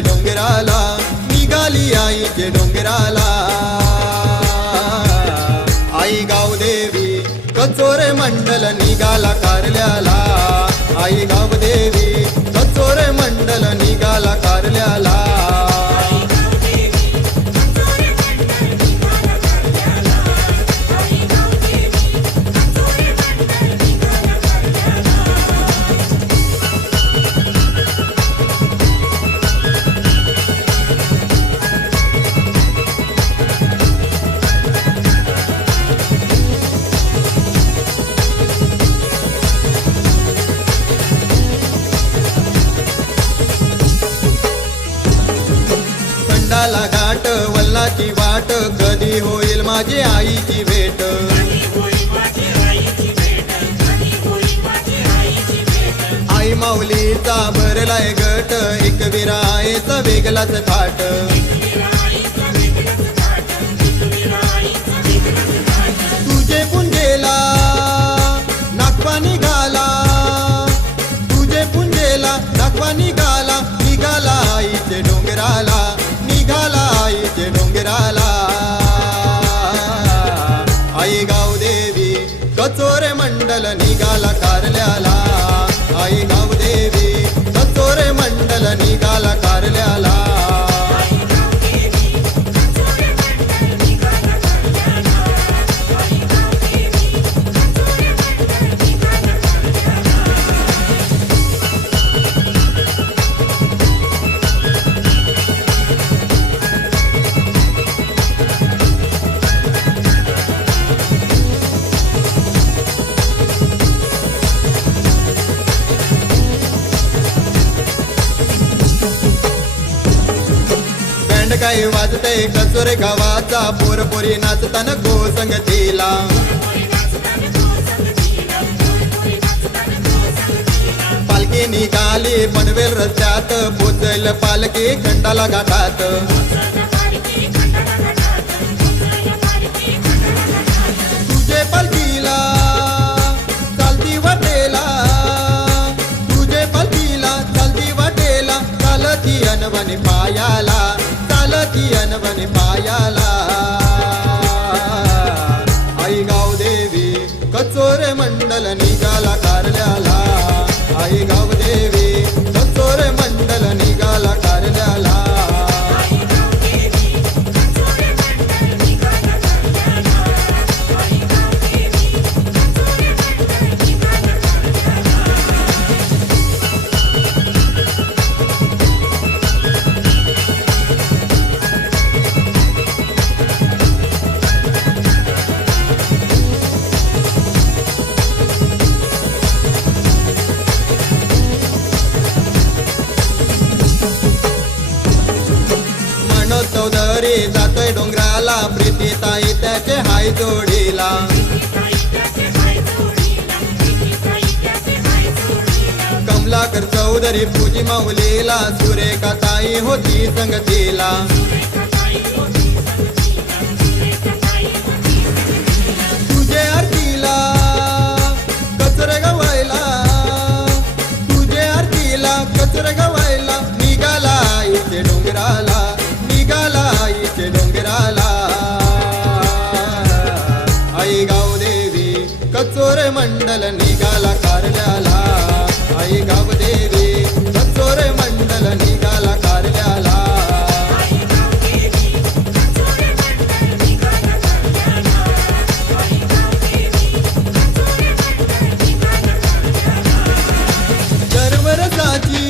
आईचे डोंगराला, निघाली आईचे डोंगराला. आई गावदेवी कचोरे मंडल निघाला कारल्याला. आई गावदेवी कचोरे मंडल निघाला कारल्याला. खंडाला घाट वल्लाची वाट, कधी होईल माझी आईची भेट. आई माऊलीचा भरलाय गट, एक विरायचा वेगलाच थाट. तुझे पुंजेला नागवा निघाला, तुझे पुंजेला नागवा निघाला. निघाला आईचे डोंगराला, निघाला आईचे डोंगराला. आई गावदेवी कचोरे मंडल निघाला कारल्याला. आई गावदेवी कचोरे मंडल निघाला कारल्याला. काही वाजते कचोरे गावाचा, पोरपोरी नाचताना गोसंगतीला. पालखी निघाली पनवेल रस्त्यात, पोचल पालखी खंडाला घाटात. तुझे पालखीला चालती वाटेला, तुझे पालखीला चालती वाटेला. चालती अनवनी पायाला, चालती अनवनी पायाला. आई गावदेवी कचोरे मंडल निघाला कारल्याला. आई गावदेवी कचोरे मंडल निघाला कारल्याला. चौधरी जातोय डोंगराला, प्रीती ताई त्याचे हाय जोडीला. कमलाकर चौधरी पूजी माऊलीला, सुरेखा ताई होती संगतीला. तुझे आरतीला कचरे गवायला, तुझे आरतीला कचरे गवायला. निघाला आईचे डोंगराला, निघाला आईचे डोंगराला. आई गावदेवी कचोरे मंडल निघाला कारल्याला. आई गावदेवी कचोरे मंडल निघाला कारल्याला. दरवर्षाची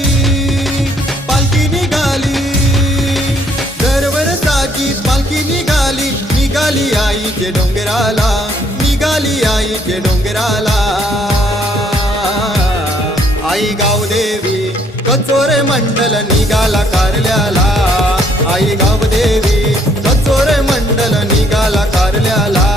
पालखी निघाली, दरवर्षाची पालखी निघाली. निघाली आईचे डोंगराला, निघाली आईचे डोंगराला. आई गावदेवी कचोरे मंडल निघाला कारल्याला. आई गावदेवी कचोरे मंडल निघाला कारल्याला.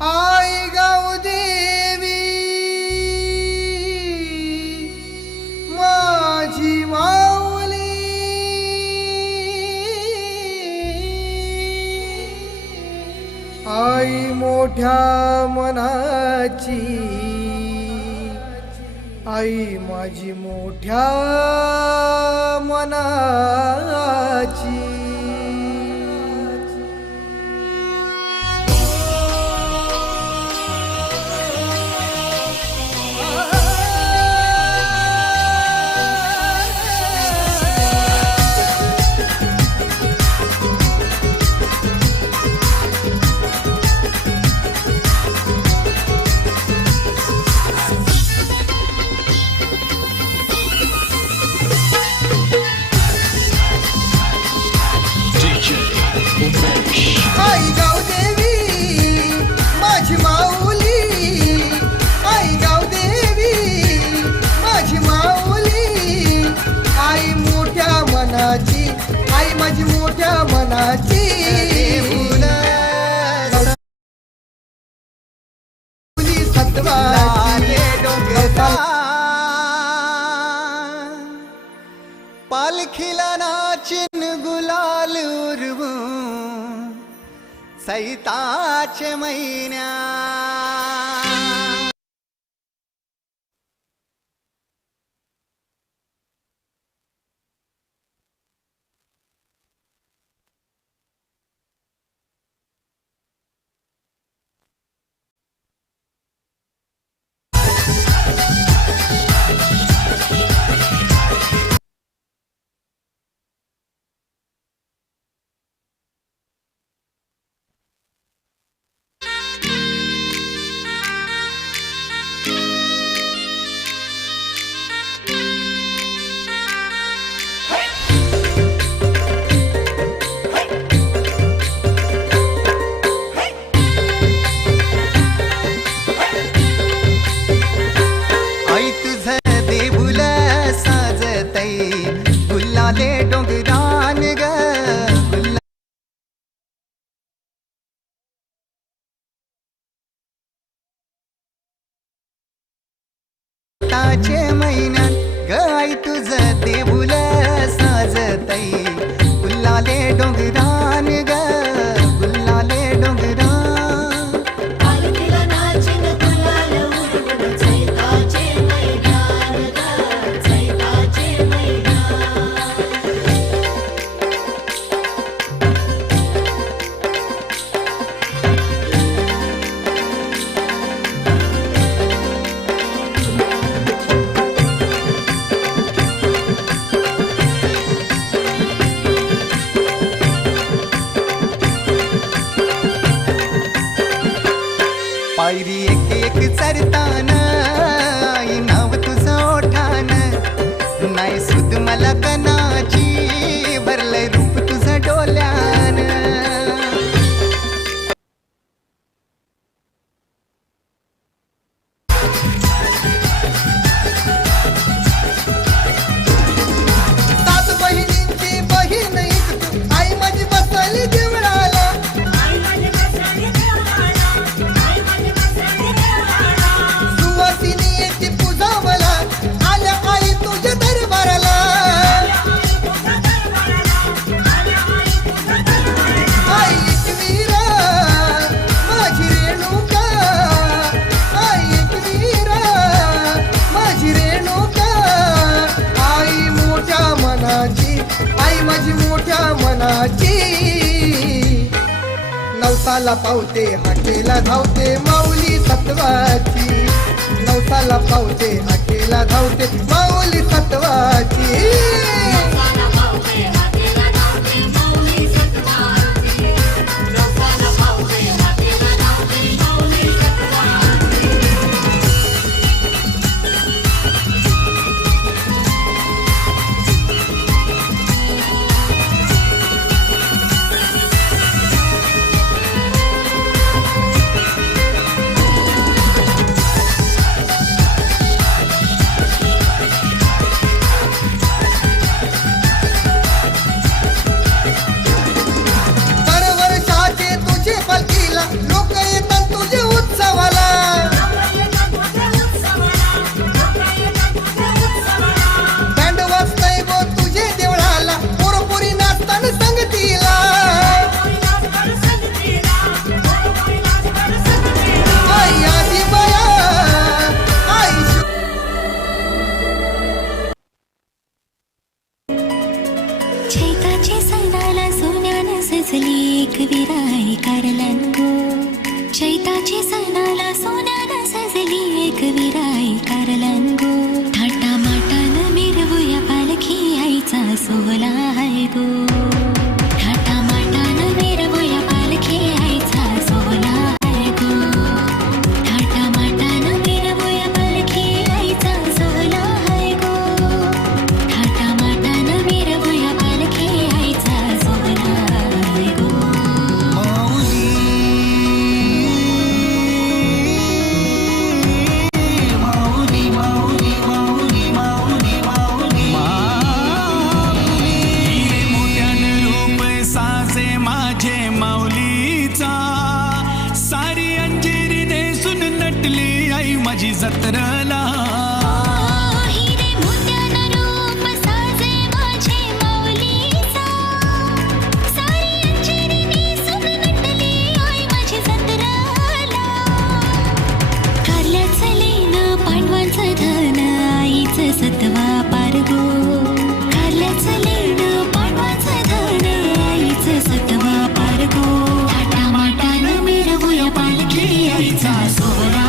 आई गावदेवी माझी माऊली आई मोठ्या मनाची आई माझी मोठ्या मनाची आई गावदेवी माझी माऊली आई गावदेवी माझी माऊली आई मोठ्या मनाची आई माझी मोठ्या मनाची पालखीला नाचिन गुलाल उरवून सैताचे महिन्या गुलाले डोंगरान ग ताचे महिन्यात ग आई तुझ देऊळ साजतई गुलाले डोंगरान ग गुलाले डोंगरान पायरी एक एक चरताना आई नाव तुझं ओठान नाही सुद मला कनाची भरलंय रूप तुझं डोल्यान सात बहिणींची बहीण एक तू आई माझी बसली देवळाला आई माझी मोठ्या मनाची नवसाला पावते हाकेला धावते माऊली सत्वाची नवसाला पावते हाकेला धावते माऊली सत्वाची माझी सणाला सोन्यानं सजली एक विराई कारलांगो थाटा माटानं मिरवूया पालखी आईचा सोहळा आहे गो थाटा माटानं मिरवूया पालखी आईचा सोहळा आहे गो थाटा माटानं मिरवूया पालखी आईचा सोहळा आहे गो थाटा माटानं मिरवूया पालखी आईचा सोहळा आहे गो माझी जत्रला हिरे मोत्यानं रूप साजे माझे माऊलीचा सारी अंजेरी नेसून नटली आई माझी जत्राला कारल्याचं लेणं पांडवांचं धन आईचं सत्वा पारगो कारल्याचं लेणं पांडवांचं धन आईचं सत्वा पारगो थाटा माटानं मिरवूया पालखी आईचा सोहळा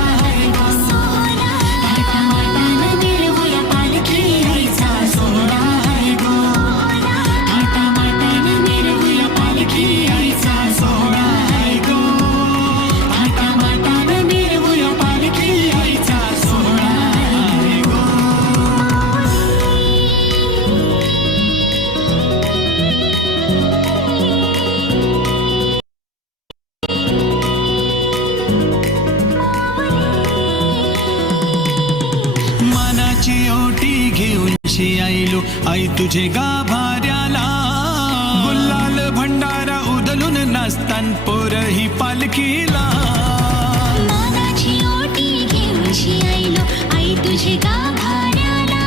आईलो आई तुझे गाभाऱ्याला गुलाल भंडारा उदलून नाचतान पोरही पालखीला मानाची ओटी घेऊनशी आईलो आई तुझे गाभाऱ्याला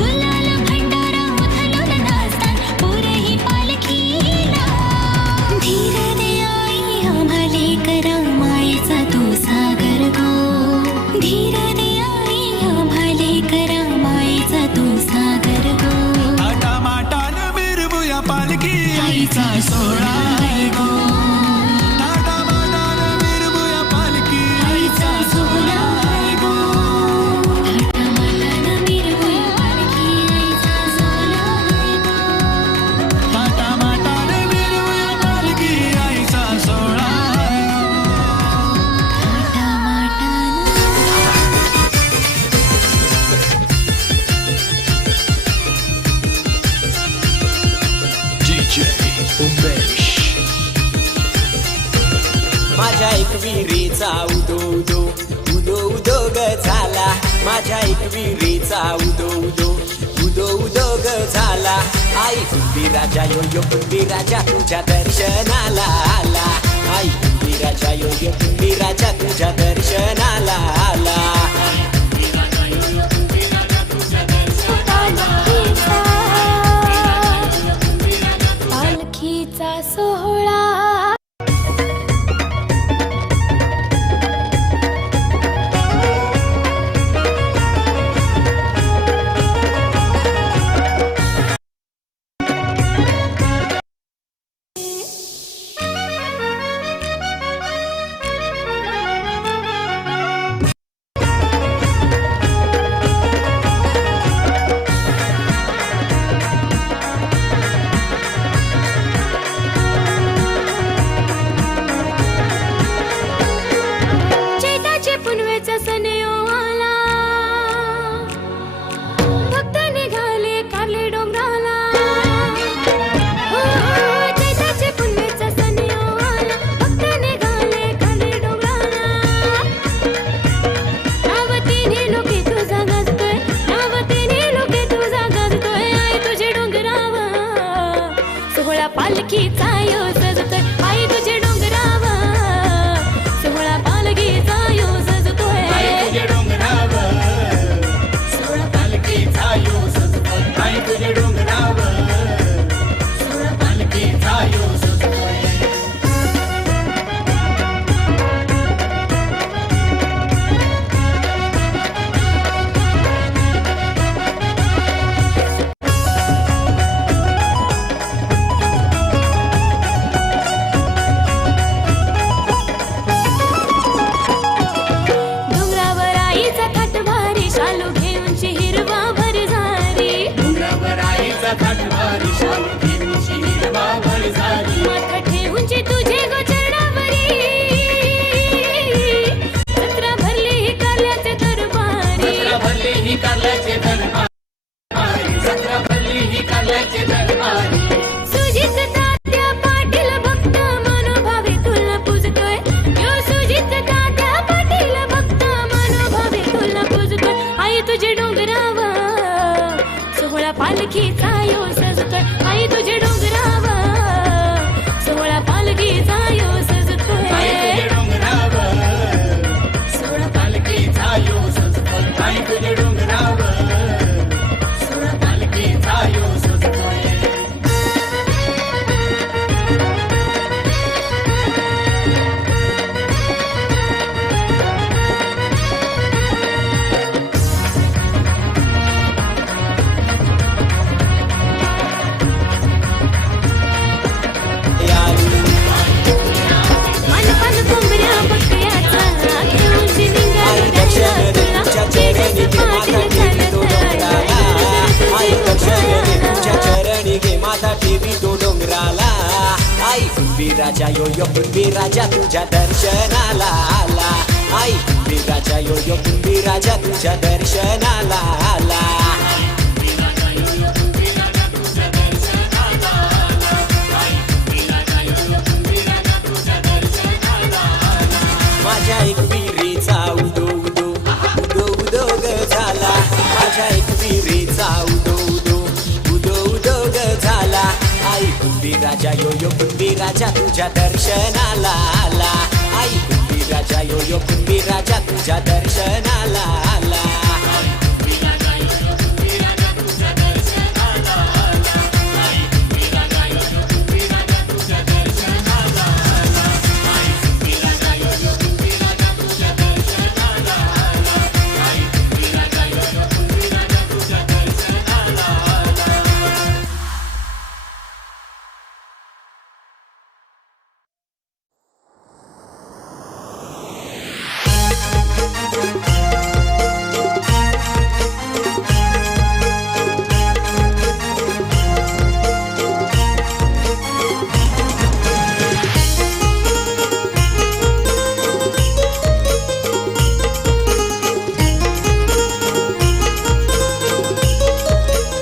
गुलाल भंडारा उधळून नाचतान पोरही पालखीला धीर दे आई आम्हाले करा मायेचा तू सागर गो धीर दे आई आम्हाले करा मायेचा तू सागर गो थाटा माटानं मिरवूया पालखी आईचा सोहळा आहे गो थाटा माटानं मिरवूया पालखी आईचा सोहळा आहे गो थाटा माटानं मिरवूया पालखी आईचा सोहळा आहे गो थाटा माटानं मिरवूया पालखी आईचा सोहळा आहे गो थाटा माटानं DJ उमेश माझ्या एक विहिरीचा उदो उदो उदो उदो ग झाला माझ्या एक विहिरीचा उदो उदो उदो उदो ग झाला आई कुंभी राजा यो यो कुंभी राजा तुझ्या दर्शनाला आला आई कुंभी राजा यो यो कुंभी राजा तुझ्या दर्शनाला आला पालखीचा सोहळा माथा ठेवूनची तुझे गोचरणावरी जत्रा भरली ही कारल्याचे दरबारी सुजित तात्या पाटील भक्त मनोभावे तुला पूजतोय यो सुजित तात्या पाटील भक्त मनोभावे तुला पूजतोय आई तुझे डोंगरावर सोहळा पालखीचा यो सजतोय आई तुझे डोंगरावर सोहळा पालखीचा यो सजतोय सोहळा पालखीचा यो सजतोय आई तुझे डोंगरावर सोहळा पालखीचा यो सजतोय मन मन कोंबड्या बकऱ्याचा घेऊन आई दक्षिण तुझ्या चरणी घे माथा ठेवी तो डोंगराला आई दक्षिण तुझ्या चरणी घे माथा ठेवी तो डोंगराला आई कुंभी राजा यो यो कुंभी राजा तुझ्या दर्शनाला आला आई कुंभी राजा यो यो कुंभी राजा तुझ्या दर्शनाला आला माझ्या एक विहिरीचा उदो उदो उदो उदो ग झाला माझ्या एक विहिरीचा उदो उदो उदो उदो ग झाला आई कुंभी राजा यो यो कुंभी राजा तुझ्या दर्शनाला आला आई कुंभी राजा यो यो कुंभी राजा तुझ्या दर्शनाला आला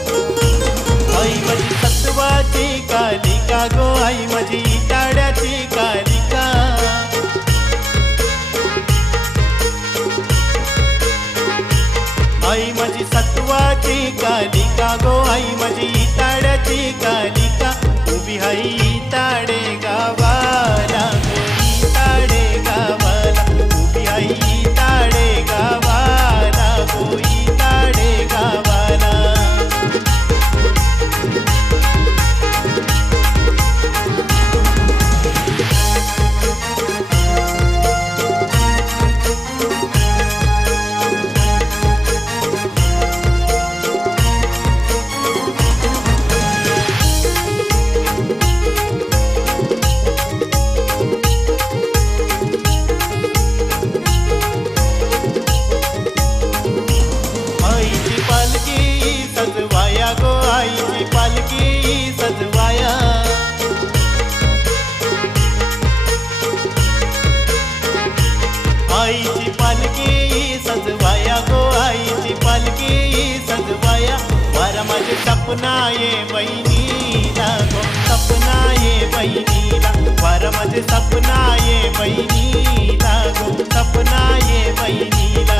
आई माझी सत्वाची कालिका गो आई माझी टाड्याची कालिका आई माझी सत्वाची कालिका गो आई माझी टाड्याची कालिका उभी हाई ताडे गावाला गो ताडे गावाला उभी हाई ताडे गावाला गो ताडे गावाला आईची पालखी सजवाया गो आईची पालखी सजवाया आईची पालखी सजवाया गो आईची पालखी सजवाया वारा माझे सपना ये बहिणीला गो सपना ये बहिणीला वारा माझे सपना ये बहिणीला गो सपना ये बहिणीला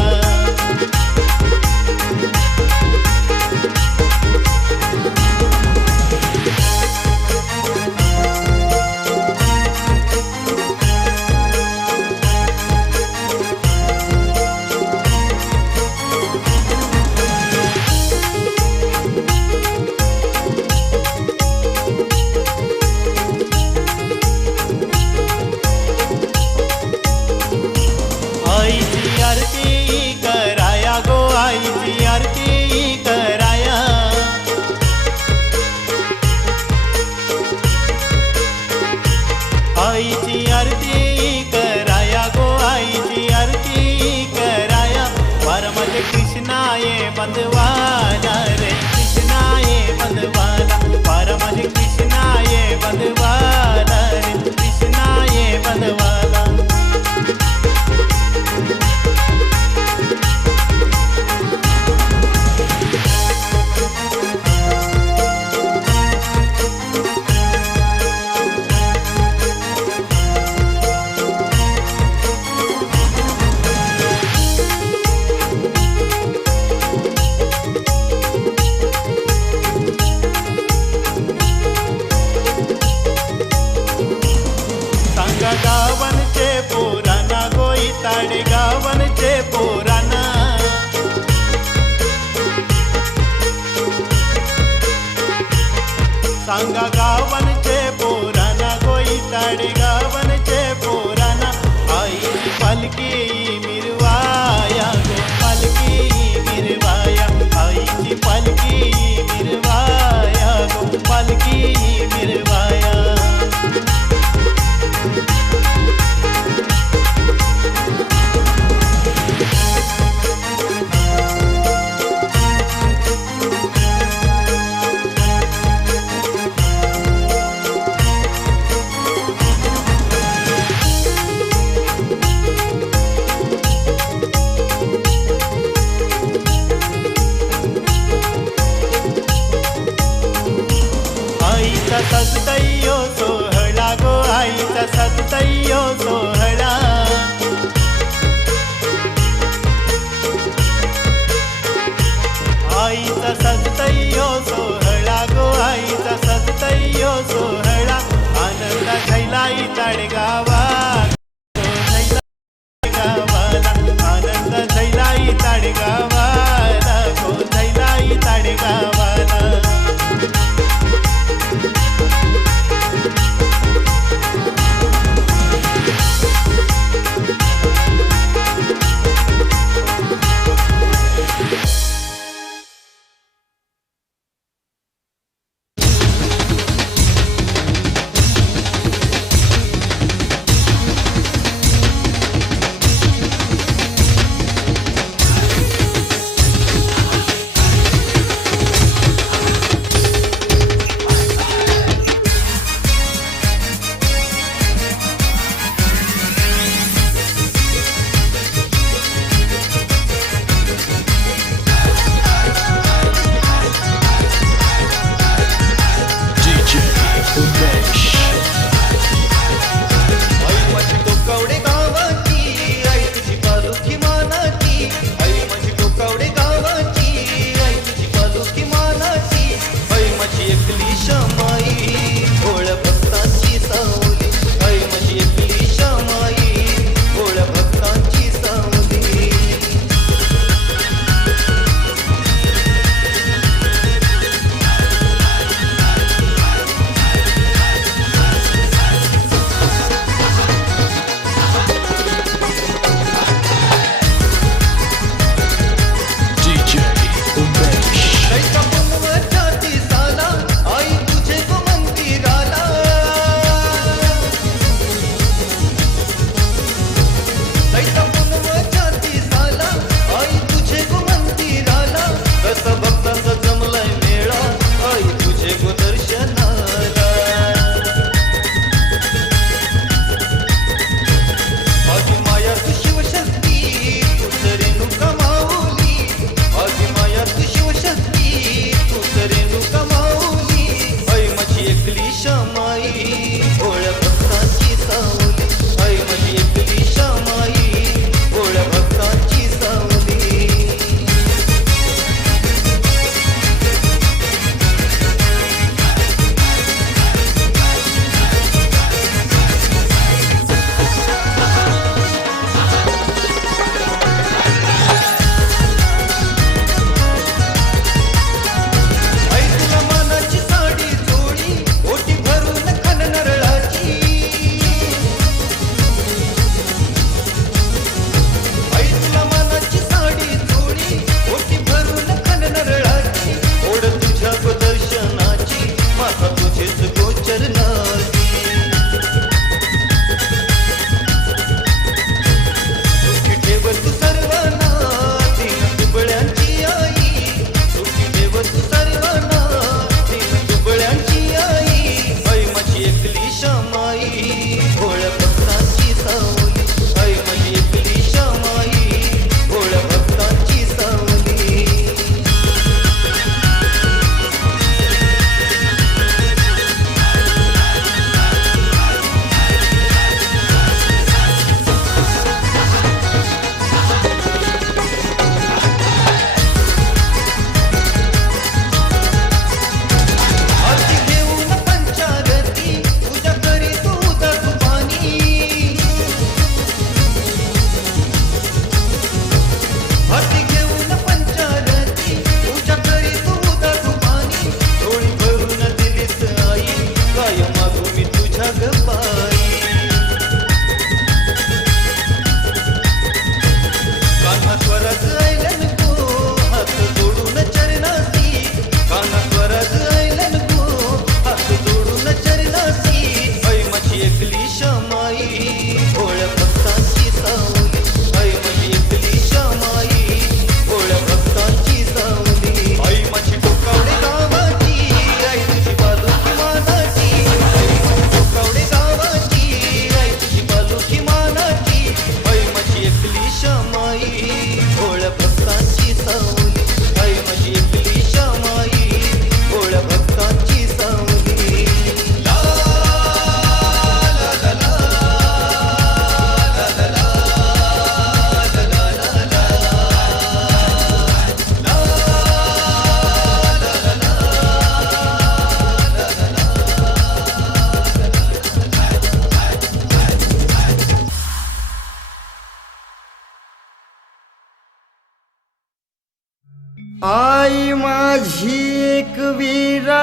आई माझी एक वीरा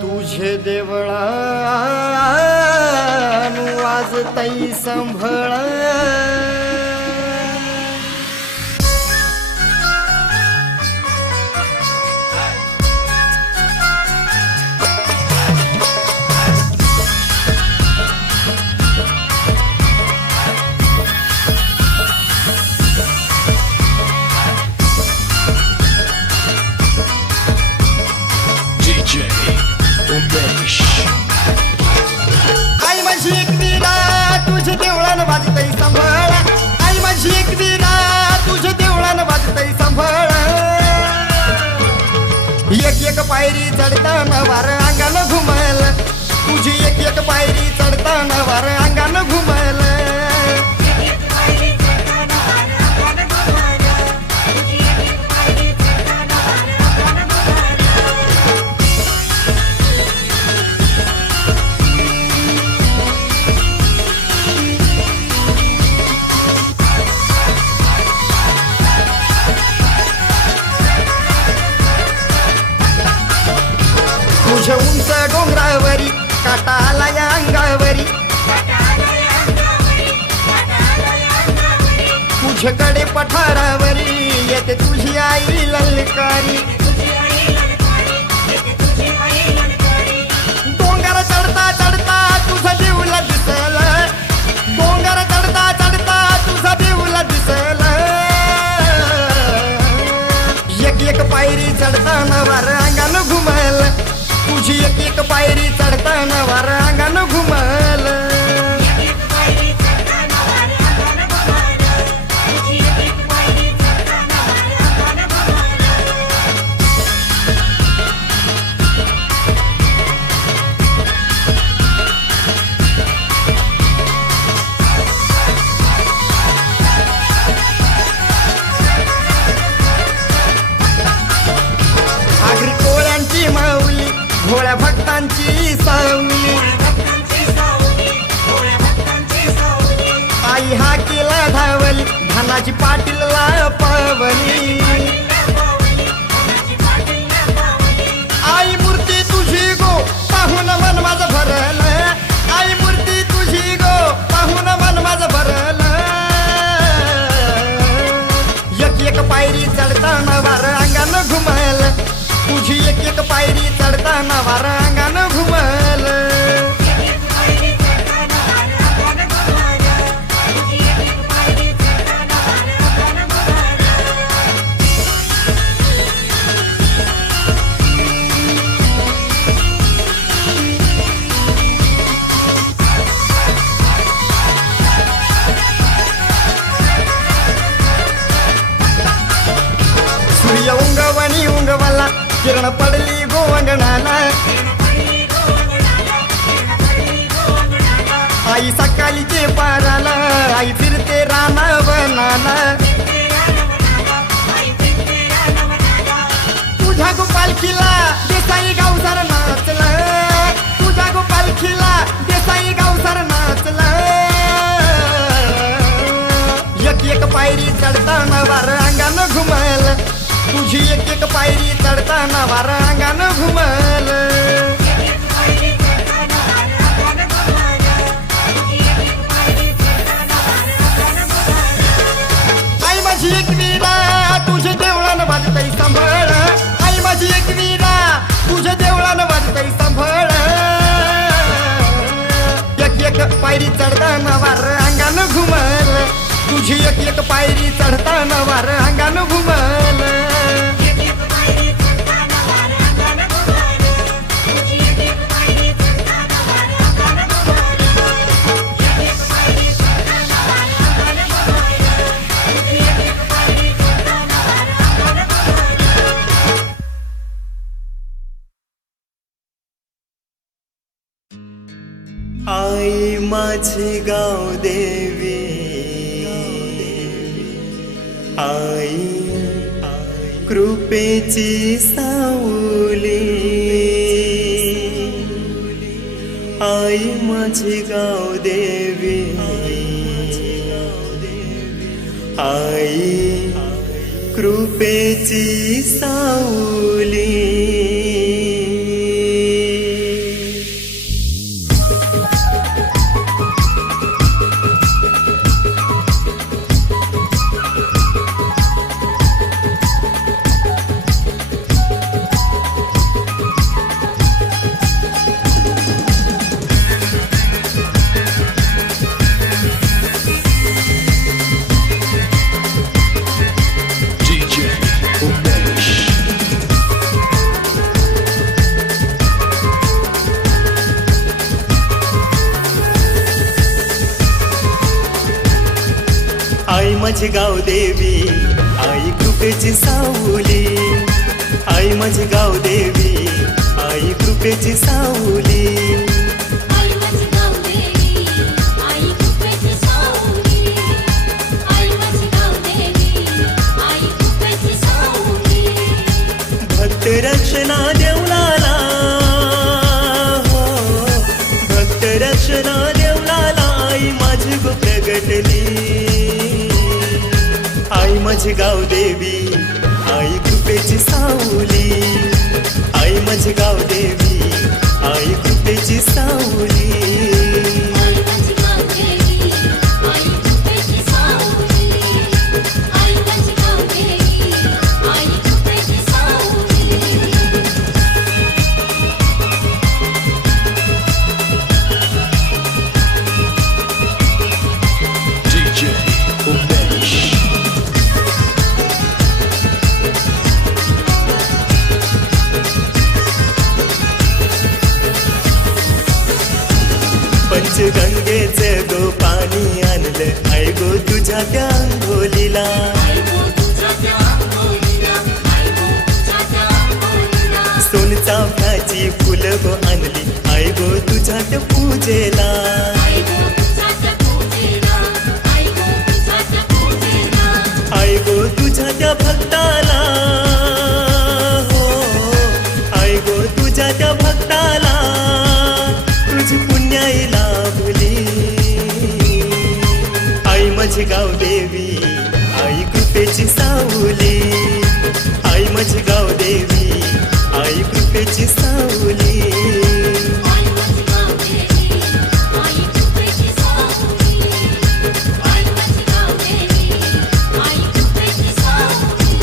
तुझे देवळा वाजतई संभळा DJ Umesh. आई माझी एक वीरा तुझे देवळान वाजतई संभळ आई माझी एक वीरा तुझे देवळान वाजतई संभळ एक एक पायरी चढताना वार अंगानं घुमल तुझी एक एक पायरी चढताना वार अंगानं घुमल तुझ्या उंच डोंगरावरी काटा आला या अंगावरी तुझ्याकडे पठारावरी येते तुझी आई ललकारी डोंगर चढता चढता तुझा देऊला दिसल डोंगर चढता चढता तुझा देऊला दिसल एक एक पायरी चढताना वार अंगानं घुमल तुझी एक एक पायरी चढताना वार अंगानं घुमल आगरी कोळ्यांची माऊली भोळ्या भक्तांची सावली आई हा केला धावली धनाची पाटीलला पावली आई मूर्ती तुझी गो पाहून मन माझं भरल आई मूर्ती तुझी गो पाहून मन माझं भरल एक एक पायरी चढताना वार अंगानं घुमल तुझी एक एक पायरी चढताना वार अंगानं घुमल सूर्य उंगवणी उंगवला किरण पडली गोवंगणाला आई सकाळीचे पाराला आई फिरते राना बनाला तुझ्या गोपालखीला देसाई गावसर नाचला तुझ्या गोपालखीला देसाई गावसर नाचला एक एक पायरी चढताना वार अंगानं घुमल तुझी एक एक पायरी चढताना वार अंगानं घुमल आई माझी एक वीरा तुझे देवळानं वाजतई संभळ आई माझी एक वीरा तुझे देवळानं वाजतई संभळ एक एक पायरी चढताना वार अंगानं घुमल तुझी एक एक पायरी चढताना वार अंगानं घुमल आई माझी गाव देवी आई कृपेची सावली आई माझी गाव देवी आई कृपेची सावली. आई माझी गाव देवी, आई कृपेची सावली. आई माझी गाव देवी, आई कृपेची सावली. आई माझी गाव देवी, आई कृपेची सावली. आई माझी गाव देवी, आई कृपेची सावली. भक्त रक्षणा देवलाला, हो भक्त रक्षणा देवलाला आई माझी गो प्रगटली. आई माझी गाव देवी, आई कृपेची सावली. आई माझी गाव देवी, आई कृपेची सावली. आई माझी गाव देवी, आई कृपेची सावली. आई माझी गाव देवी, आई कृपेची सावली. पंचगंगेचं गो पाणी आणलं आई गो तुझ्या त्या अंघोलीला. आई गो तुझ्या त्या अंघोलीला, आई गो तुझ्या त्या अंघोलीला. सोनचाफ्याची फुलं गो आणली आई गो तुझ्या त्या पूजेला. आई गो तुझ्या त्या पूजेला, आई गो तुझ्या त्या पूजेला. आई गो तुझ्या त्या भक्ताला, हो आई गो तुझ्या त्या भक्ताला तुझी पुण्याई लाभली. आई माझी गाव देवी, आई कृपेची सावली. आई माझी गाव देवी, आई कृपेची सावली. आई माझी गाव देवी, आई कृपेची सावली. आई माझी गाव देवी, आई कृपेची सावली.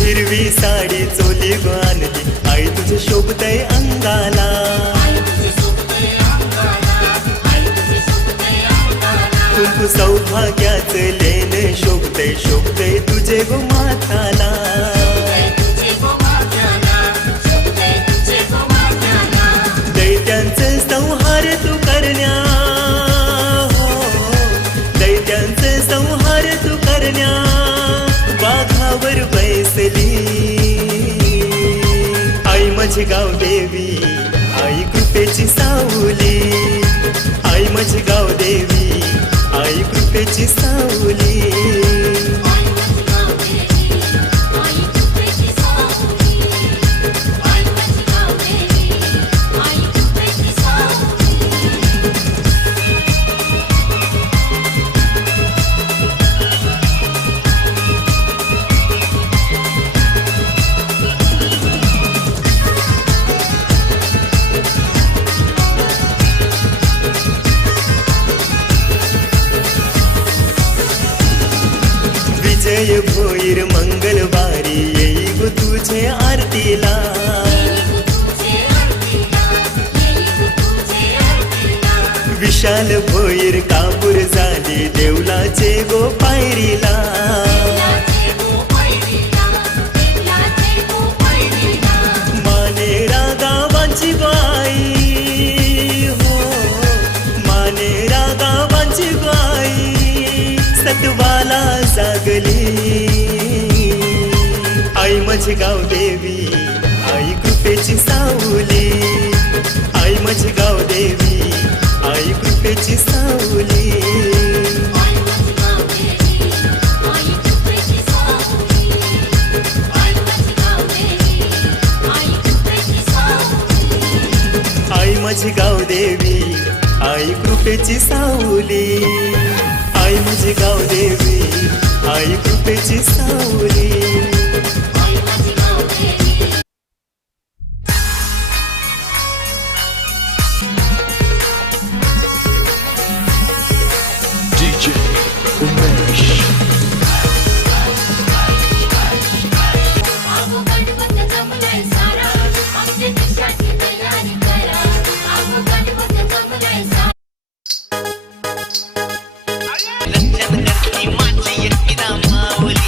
हिरवी साडी चोली गो आणली आई तुझे शोभतय अंगाला. आई तुझी शोभते अंगाला, आई तुझी शोभते अंगाला. कुंकू सौभाग्याचं लेन शोभतय शोभतय तुझे गो माथाला. तुझे गो माथ्याला, शोभते तुझे गो माथ्याला. दैत्यांचं संहार तू करण्या, हो दैत्यांचं संहार तू करण्या वाघावर बैसली. आई माझी गाव देवी, आई कृपेची सावली. आई माझी गाव देवी, आई कृपेची सावली. आई माझी गाव देवी, आई कृपेची सावली. आई माझी गाव देवी, आई कृपेची सावली. विजय भोईर मंगलवारी येई गो तुझे आरतीला. विशाल भोईर कापूर झाली देवलाचे गो पायरीला. मानेरा गावांची बाई, हो मानेरा गावांची बाई सत्वाला जागली. आई माझी गाव देवी, आई कृपेची सावली. आई माझी गाव देवी, माझी गावदेवी आई कृपेची सावली, आई माझी गावदेवी आई कृपेची सावली. DJ Umesh. आगो गणपत जमलाय सारा आमच्या देशाची तयारी करा. आगो गणपत जमलाय सारा. रंजन करती माझी एकटी माऊली,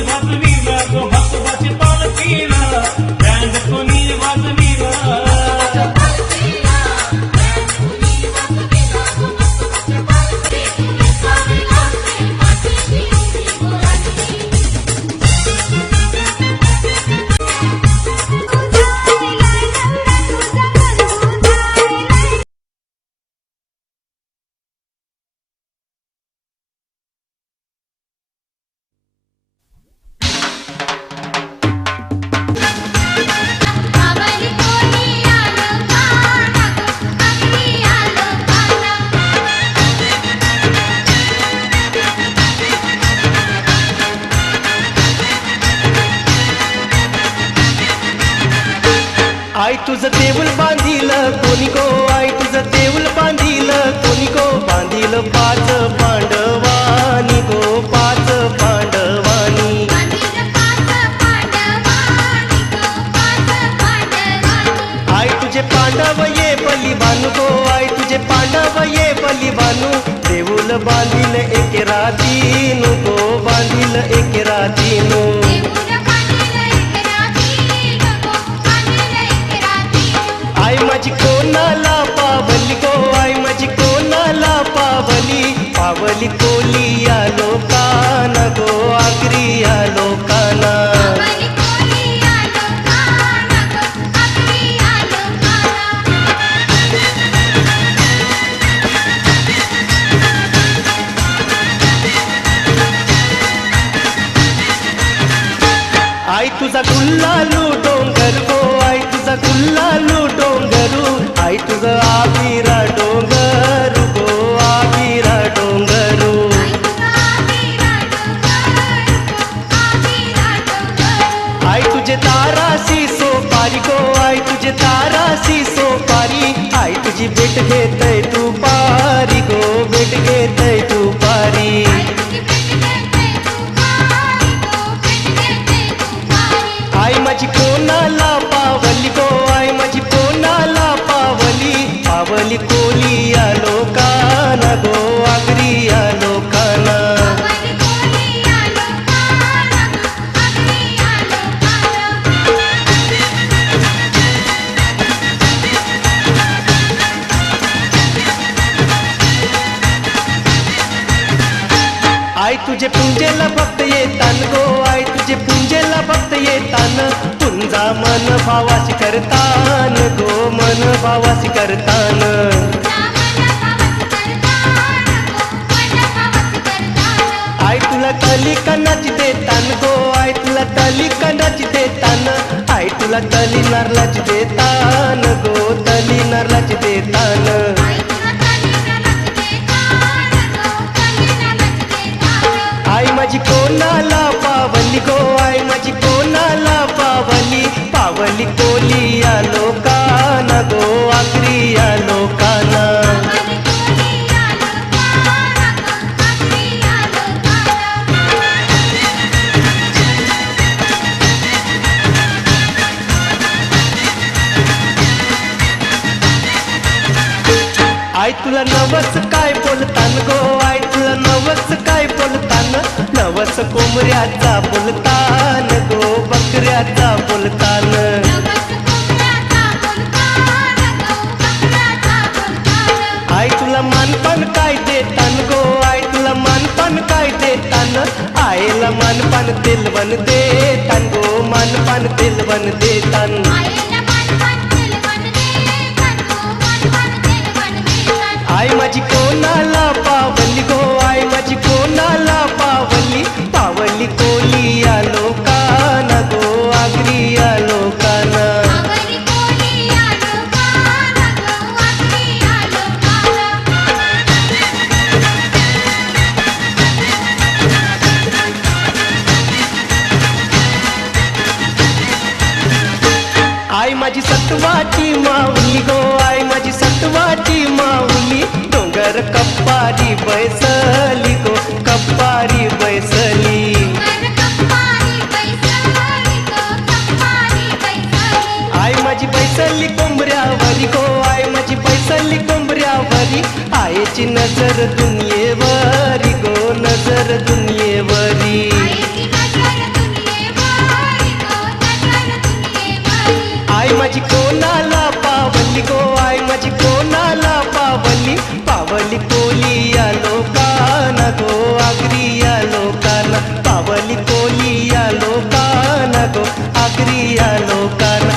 कोणी वाजविला गो म्हसोबाची पालखीला बँड कोणी वाजविला आई तुझं देऊळ बांधिलं कोणी गो आई तुझं देऊळ बांधिलं कोणी गो बांधिलं पाच पांडवानी गो पाच पांडवानी आई तुझे पांडव ये बली बानू गो आई तुझे पांडव ये बली बानू देऊळ बांधिल एक रातीनु गो बांधिल एक रातीनु आई माझी कोणाला पावली गो आई माझी कोणाला पावली पावली कोली या लोकाना गो आगरी या लोकाना आई तुझा गुल्लालू डोंगर गो आई तुझा गुल्लालू डोंगरू आई तुझं आबिरा डोंगर गो आबिरा डोंगरू आई तुझे तारासी सोपारी गो आई तुझे तारासी सोपारी आई तुझी भेट घेतय तू पारी गो भेट घेतय तू पारी आई माझी कोणाला पावली गो आई माझी कोणाला पावली पावली कोली या लोकाना गो आगरी या लोकाना आई तुझे पुंजेला भक्त येतान गो आई तुझे पुंजेला भक्त येतान तुंजा मन भावासी करतान गो मन भावासी करतान आई तुला तली कनाची देतान गो आई तुला तली कनाची देतान आई तुला तली नारळाची देतान गो तली नारळाची देतान आई माझी कोणाला पावली गो आई माझी कोणाला पावली पावली कोली या लोकाना गो आगरी या लोकाना आई तुला नवस काय बोलतान गो आई तुला नवस काय बोलतान नवस कोंबऱ्याचा बोलतान गो बकऱ्याचा बोलतान आई तुला मानपान काय देतान गो आई तुला मानपान काय देतान आईला मानपान तेलवण देतान गो मानपान तेलवण देतान आई माझी कोणाला पावली गो आई माझी कोणाला पावली पावली कोली या लोकाना गो आगरी या लोकाना आई माझी सत्वाची माऊली गो आई माझी सत्वाची माऊली डोंगर कप्पारी बैसली गो कप्पारी बैसली आई माझी बैसली कोंबऱ्यावरी गो आई माझी बैसली कोंबऱ्यावरी आईची नजर दुनियेवरी गो नजर दुनियेवरी कोणाला पावली गो आई माझी कोणाला पावली पावली कोली या लोकांना गो आगरी या लोकांना पावली कोली या लोकांना गो आगरी या लोकांना